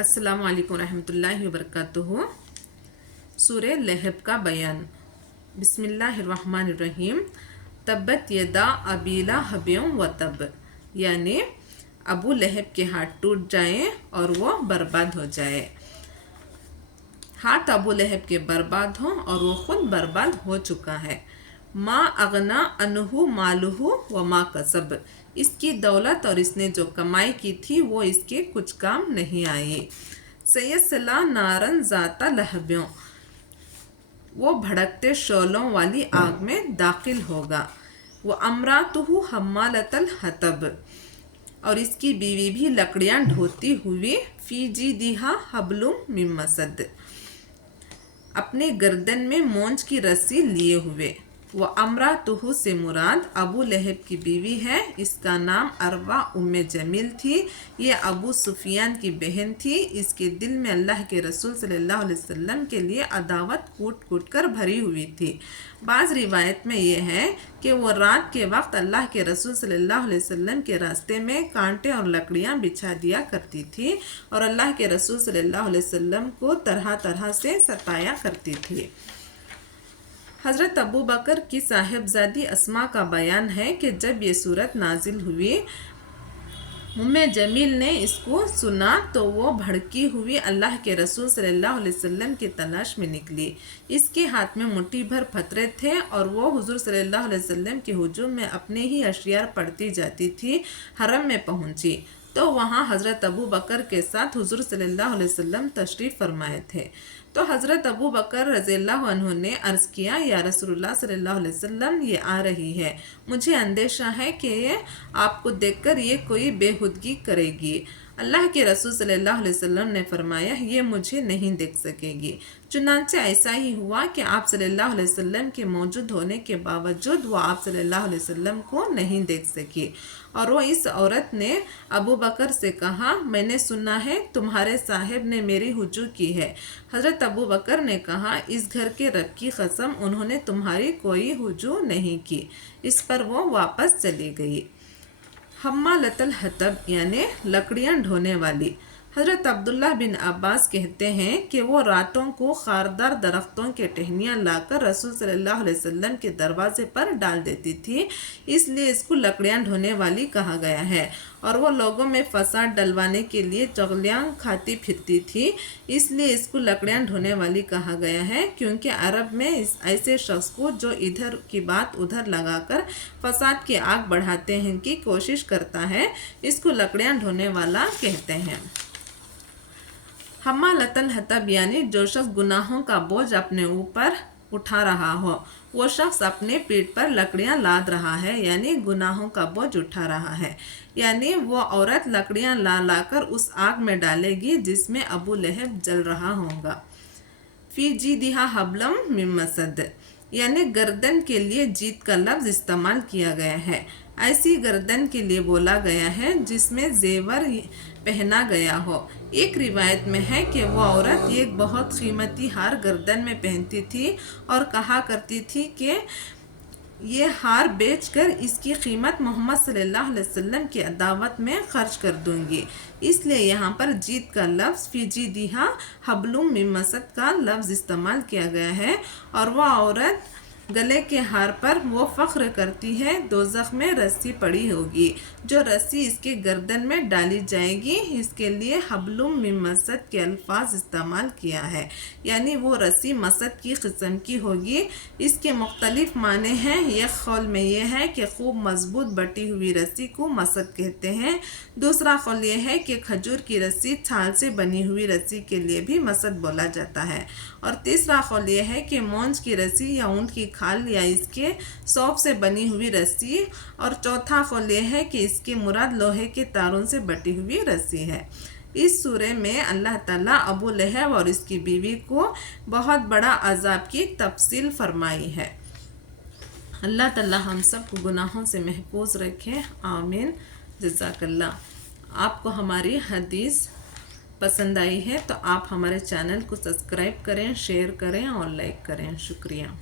अस्सलामु अलैकुम रहमतुल्लाहि वबरकातुहू। सूरह लहब का बयान। बिस्मिल्लाहिर्रहमानिर्रहीम। तब्बत यदा अबी लहब व तब, यानी अबू लहब के हाथ टूट जाए और वो बर्बाद हो जाए। हाथ अबू लहब के बर्बाद हो और वो खुद बर्बाद हो चुका है। मा अगना अनहु मालुहु व मा कसब, इसकी दौलत और इसने जो कमाई की थी वो इसके कुछ काम नहीं आई। सयस्ला नारन ज़ाता लहब्यों, वो भड़कते शोलों वाली आग में दाखिल होगा। वो अमरातुहु हम्मालतल हतब, और इसकी बीवी भी लकड़ियाँ ढोती हुई। फी जीदिहा हब्लुम मिन मसद, अपने गर्दन में मोंज की रस्सी लिए हुए। वह अमरातुहु से मुराद अबू लहब की बीवी है। इसका नाम अरवा उम्मे जमील थी। ये अबू सुफियान की बहन थी। इसके दिल में अल्लाह के रसूल सल्लल्लाहु अलैहि वसल्लम के लिए अदावत कूट कूट कर भरी हुई थी। बाज़ रिवायत में यह है कि वो रात के वक्त अल्लाह के रसूल सल्लल्लाहु अलैहि वसल्लम के रास्ते में कांटे और लकड़ियाँ बिछा दिया करती थी और अल्लाह के रसूल सल्लल्लाहु अलैहि वसल्लम को तरह तरह से सताया करती थी। हज़रत अबू बकर की साहिबजादी अस्मा का बयान है कि जब ये सूरत नाजिल हुई, उम्मे जमील ने इसको सुना तो वो भड़की हुई अल्लाह के रसूल सल्लल्लाहु अलैहि वसल्लम की तलाश में निकली। इसके हाथ में मुट्ठी भर पत्थर थे और वो हुजूर सल्लल्लाहु अलैहि वसल्लम के हुजूम में अपने ही अशियार पढ़ती जाती थी। हरम में पहुंची तो वहाँ हज़रत अबू बकर के साथ हुजूर सल्लल्लाहु अलैहि वसल्लम तशरीफ़ फरमाए थे। तो हज़रत अबू बकर रज़ियल्लाहु अन्हु ने अर्ज़ किया, या रसूलुल्लाह सल्लल्लाहु अलैहि वसल्लम, ये आ रही है, मुझे अंदेशा है कि ये आपको देखकर ये कोई बेहुदगी करेगी। अल्लाह के रसूल सल्लल्लाहु अलैहि वसल्लम ने फरमाया, ये मुझे नहीं देख सकेगी। चुनांचे ऐसा ही हुआ कि आप सल्लल्लाहु अलैहि वसल्लम के मौजूद होने के बावजूद वो आप सल्लल्लाहु अलैहि वसल्लम को नहीं देख सकी। और वो इस औरत ने अबू बकर से कहा, मैंने सुना है तुम्हारे साहिब ने मेरी हुजू की है। हज़रत अबू बकर ने कहा, इस घर के रब की कसम, उन्होंने तुम्हारी कोई हुजू नहीं की। इस पर वो वापस चली गई। हम्मालतल हतब, यानी लकड़ियाँ ढोने वाली। हज़रत अब्दुल्ला बिन अब्बास कहते हैं कि वो रातों को खारदार दरख्तों के टहनियाँ लाकर रसूल सल्लल्लाहु अलैहि वसल्लम के दरवाजे पर डाल देती थी, इसलिए इसको लकड़ियाँ ढोने वाली कहा गया है। और वो लोगों में फसाद डलवाने के लिए चगलियाँ खाती फिरती थी, इसलिए इसको लकड़ियाँ ढोने वाली कहा गया है। क्योंकि अरब में ऐसे शख्स को जो इधर की बात उधर लगाकर फसाद की आग बढ़ाते हैं की कोशिश करता है, इसको लकड़ियाँ ढोने वाला कहते हैं। हम्मालतल हतब, यानी जो शख्स गुनाहों का बोझ अपने ऊपर उठा रहा हो, वो शख्स अपने पीठ पर लकड़ियां लाद रहा है, यानी गुनाहों का बोझ उठा रहा है। यानी वो औरत लकड़ियां ला कर उस आग में डालेगी जिसमें अबू लहब जल रहा होगा। फी जीदिहा हब्लम मिन मसद, यानी गर्दन के लिए जीत का लफ्ज़ इस्तेमाल किया गया है। ऐसी गर्दन के लिए बोला गया है जिसमें जेवर पहना गया हो। एक रिवायत में है कि वो औरत एक बहुत कीमती हार गर्दन में पहनती थी और कहा करती थी कि ये हार बेचकर इसकी कीमत मोहम्मद सल्लल्लाहु अलैहि वसल्लम की अदावत में खर्च कर दूंगी। इसलिए यहाँ पर जीत का लफ्ज़ फी जीदिहा हब्लुम मिन मसद का लफ्ज़ इस्तेमाल किया गया है। और वह औरत गले के हार पर वो फ़ख्र करती है, दोज़ख में रस्सी पड़ी होगी, जो रस्सी इसके गर्दन में डाली जाएगी। इसके लिए हब्लुम मिन मसद के अल्फाज इस्तेमाल किया है, यानी वो रस्सी मसद की किस्म की होगी। इसके मुख्तलिफ माने हैं। एक कौल में ये है कि खूब मजबूत बटी हुई रस्सी को मसद कहते हैं। दूसरा कौल ये है कि खजूर की रस्सी, छाल से बनी हुई रस्सी के लिए भी मसद बोला जाता है। और तीसरा कौल ये है कि मोंज की रस्सी या ऊँट की खाल या इसके सौंफ से बनी हुई रस्सी। और चौथा कौल ये है कि इसके मुराद लोहे के तारों से बटी हुई रस्सी है। इस सूरे में अल्लाह ताला अबू लहब और इसकी बीवी को बहुत बड़ा अजाब की तफसील फरमाई है। अल्लाह ताला हम सब को गुनाहों से महफूज रखे, आमीन। जज़ाकल्लाह। आपको हमारी हदीस पसंद आई है तो आप हमारे चैनल को सब्सक्राइब करें, शेयर करें और लाइक करें। शुक्रिया।